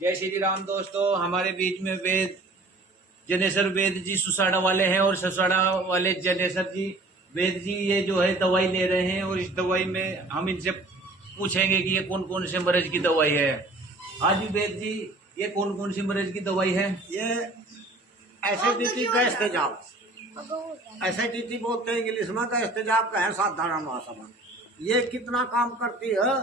जय श्री राम दोस्तों। हमारे बीच में वेद जनेसर वेद जी सुसाड़ा वाले हैं और सुसाड़ा वाले जनेसर जी वेद जी ये जो है दवाई ले रहे हैं और इस दवाई में हम इनसे पूछेंगे कि ये कौन कौन से मरीज की दवाई है। हाँ जी वेद जी, ये कौन कौन सी मरीज की दवाई है? ये एसिडिटी गैस तेजाब, एसिडिटी बोलते हैं इंग्लिश में, गैस तेजाब का है साधारण भाषा में। ये कितना काम करती है?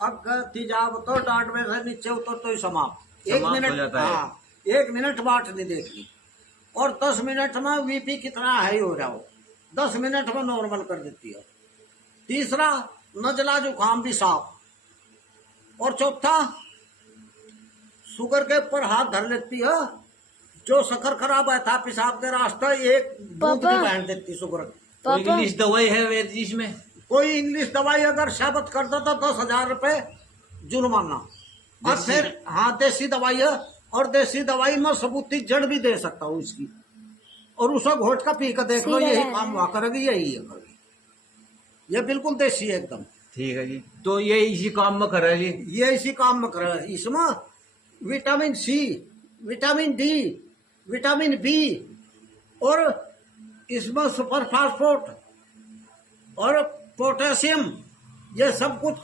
अब तेजाब तो डांट में से नीचे उतर तो ही समाप्त। एक मिनट, हाँ 1 मिनट बाट नहीं देखनी और 10 मिनट में बीपी कितना हाई हो रहा हो 10 मिनट में नॉर्मल कर देती है। तीसरा, नजला जुकाम भी साफ। और चौथा, शुगर के ऊपर हाथ धर लेती है। जो शक्कर खराब है था पेशाब के रास्ते, एक दूध भी बांध देती शुगर। तो इंग्लिश दवाई है वेद जी इसमें? कोई इंग्लिश दवाई अगर साबित करता तो 10,000 रुपए जुर्माना। और फिर हाँ देसी दवाई है, और देसी दवाई में सबूती जड़ भी दे सकता हूँ इसकी, और उसे घोट का पी कर देख लो, यही काम हुआ करेगी, यही है। ये बिल्कुल देसी है एकदम। ठीक है जी, तो ये इसी काम में करेगी? ये इसी काम में करेगी। इसमें vitamin C, vitamin D, vitamin B और इसमें सुपर फास्फोट और पोटेशियम, ये सब कुछ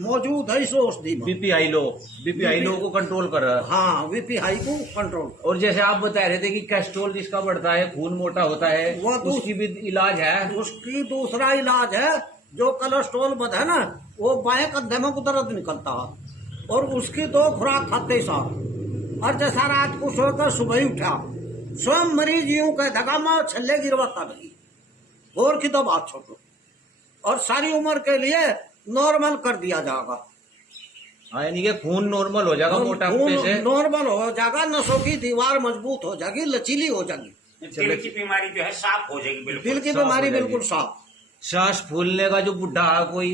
मौजूद है इस औषधि में। बीपी हाई लो को कंट्रोल कर रहा है। हाँ, बीपी हाई को कंट्रोल। और जैसे आप बता रहे थे कि कैस्ट्रोल जिसका बढ़ता है, खून मोटा होता है, वो उसकी भी इलाज है? उसकी दूसरा इलाज है। जो कोलेस्ट्रॉल बढ़ा ना, वो बाएं कंधे में दर्द निकलता है, और उसकी 2 खुराक खाते साथ। और जैसा रात को सोकर सुबह ही उठा, स्वयं मरीज यूं कह धगा में छल्ले गिरवाता नहीं, और की तो बात छोड़ो, और सारी उम्र के लिए नॉर्मल कर दिया जाएगा। हाँ, यानी कि खून नॉर्मल हो जाएगा, मोटापे से नॉर्मल हो जाएगा, नसों की दीवार मजबूत हो जाएगी, लचीली हो जाएगी, दिल की बीमारी जो है साफ हो जाएगी, बिल्कुल दिल की बीमारी बिल्कुल साफ। सांस फूलने का जो बुढ़ा कोई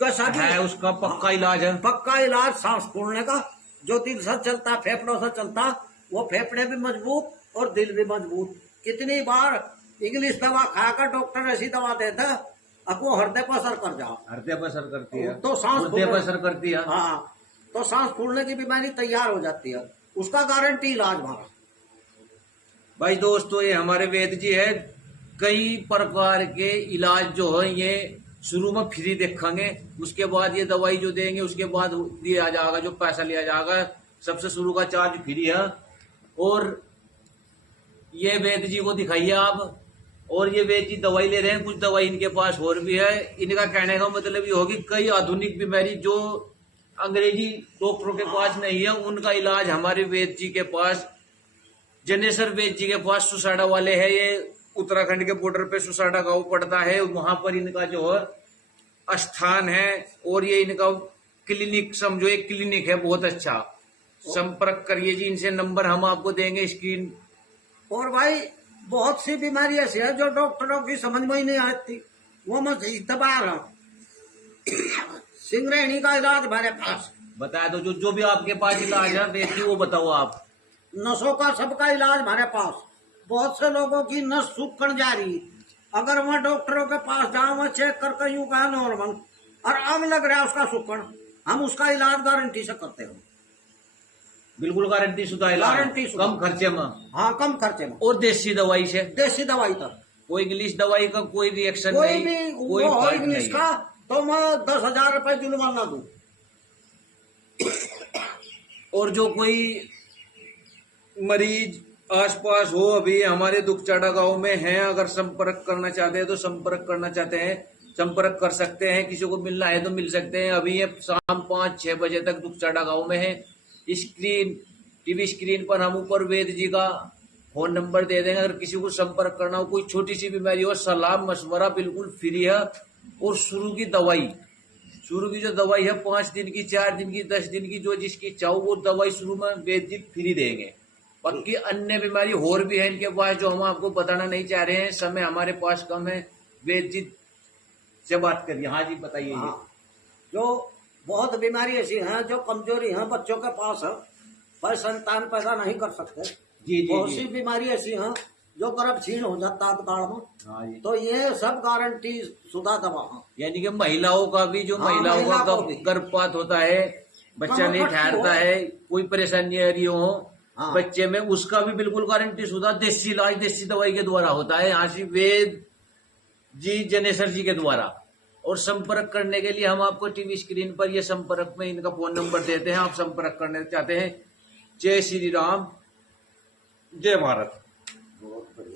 है उसका पक्का इलाज है? पक्का इलाज सांस फूलने का। जो दिल से चलता, फेफड़ों से चलता, वो फेफड़े भी मजबूत और दिल भी मजबूत। कितनी बार इंग्लिश दवा खाकर डॉक्टर ऐसी दवा देता है आपको हृदय पर असर कर जाओ। हृदय पर असर करती है तो सांस हृदय पर असर करती है। हाँ, तो सांस फूलने की बीमारी तैयार हो जाती है, उसका गारंटी इलाज हमारा। भाई दोस्तों, ये हमारे वेद जी है। कई प्रकार के इलाज जो है ये शुरू में फ्री देखेंगे, उसके बाद ये दवाई जो देंगे उसके बाद दिया जाएगा, जो पैसा लिया जाएगा। सबसे शुरू का चार्ज फ्री है। और ये वेद जी को दिखाइए आप। और ये वेद जी दवाई ले रहे हैं, कुछ दवाई इनके पास और भी है। इनका कहने का मतलब ये होगी कई आधुनिक बीमारी जो अंग्रेजी डॉक्टरों के पास नहीं है, उनका इलाज हमारे वेद जी के पास, जनेसर वेद जी के पास सुसाड़ा वाले है। ये उत्तराखंड के बॉर्डर पे सुसाड़ा गांव पड़ता है, वहां पर इनका जो है स्थान है। और ये इनका क्लिनिक, समझो एक क्लिनिक है, बहुत अच्छा। संपर्क करिए जी इनसे, नंबर हम आपको देंगे स्क्रीन। और भाई बहुत सी बीमारी ऐसी है जो डॉक्टरों की समझ में ही नहीं आती, वो मैं दबा रहा हूँ। सिंगरेणी का इलाज हमारे पास। बता दो जो भी आपके पास इलाज है वेद जी, वो बताओ आप। नसों का सबका इलाज हमारे पास। बहुत से लोगों की नस सूखण जा रही, अगर वह डॉक्टरों के पास जाओ, वह चेक करके यूं कहा नॉर्मल, और अब लग रहा है उसका सूखण, हम उसका इलाज गारंटी से करते हैं। बिल्कुल गारंटी शुदा इलाज, गारंटी शुदा, कम खर्चे में। हाँ, कम खर्चे में। और देसी दवाई से, देसी दवाई तक कोई इंग्लिश दवाई का कोई रिएक्शन कोई नहीं, भी कोई वो फायदा इंग्लिश नहीं का तो मैं 10,000 रुपए जुर्माना दूं। और जो कोई मरीज आसपास हो, अभी हमारे दुखचाड़ा गांव में हैं, अगर संपर्क करना चाहते हैं तो संपर्क करना चाहते हैं, संपर्क कर सकते हैं। किसी को मिलना है तो मिल सकते हैं। अभी ये शाम 5-6 बजे तक दुखचाड़ा गांव में है। टीवी स्क्रीन पर हम ऊपर वेद जी का फोन नंबर दे देंगे। अगर किसी को संपर्क करना हो, कोई छोटी सी बीमारी हो, सलाह मशवरा बिल्कुल फ्री है। और शुरू की जो दवाई है 5 दिन की, 4 दिन की, 10 दिन की, जो जिसकी इच्छा हो वो दवाई शुरू में वेद जी फ्री देंगे। बाकी अन्य बीमारी और भी है इनके पास जो हम आपको बताना नहीं चाह रहे हैं, समय हमारे पास कम है। वेद जी से बात करिए। हाँ जी, बताइए। हाँ, जो बहुत बीमारी ऐसी है जो कमजोरी है बच्चों के पास है, पर संतान पैदा नहीं कर सकते। जी बहुत सी बीमारी ऐसी है जो गर्भ छीण हो जाता है दाढ़ में। हाँ जी। तो ये सब गारंटी शुदा दवा है। यानी कि महिलाओं का भी, जो महिलाओं का गर्भपात होता है, बच्चा कमर नहीं कट ठहरता हो। है, कोई परेशानी आ रही हो हाँ। बच्चे में, उसका भी बिल्कुल गारंटी शुदा देसी इलाज देसी दवाई के द्वारा होता है, यहाँ से वेद जी जनेसर जी के द्वारा। और संपर्क करने के लिए हम आपको टीवी स्क्रीन पर ये संपर्क में इनका फोन नंबर देते हैं, आप संपर्क करने चाहते हैं। जय श्री राम, जय भारत। बहुत बढ़िया।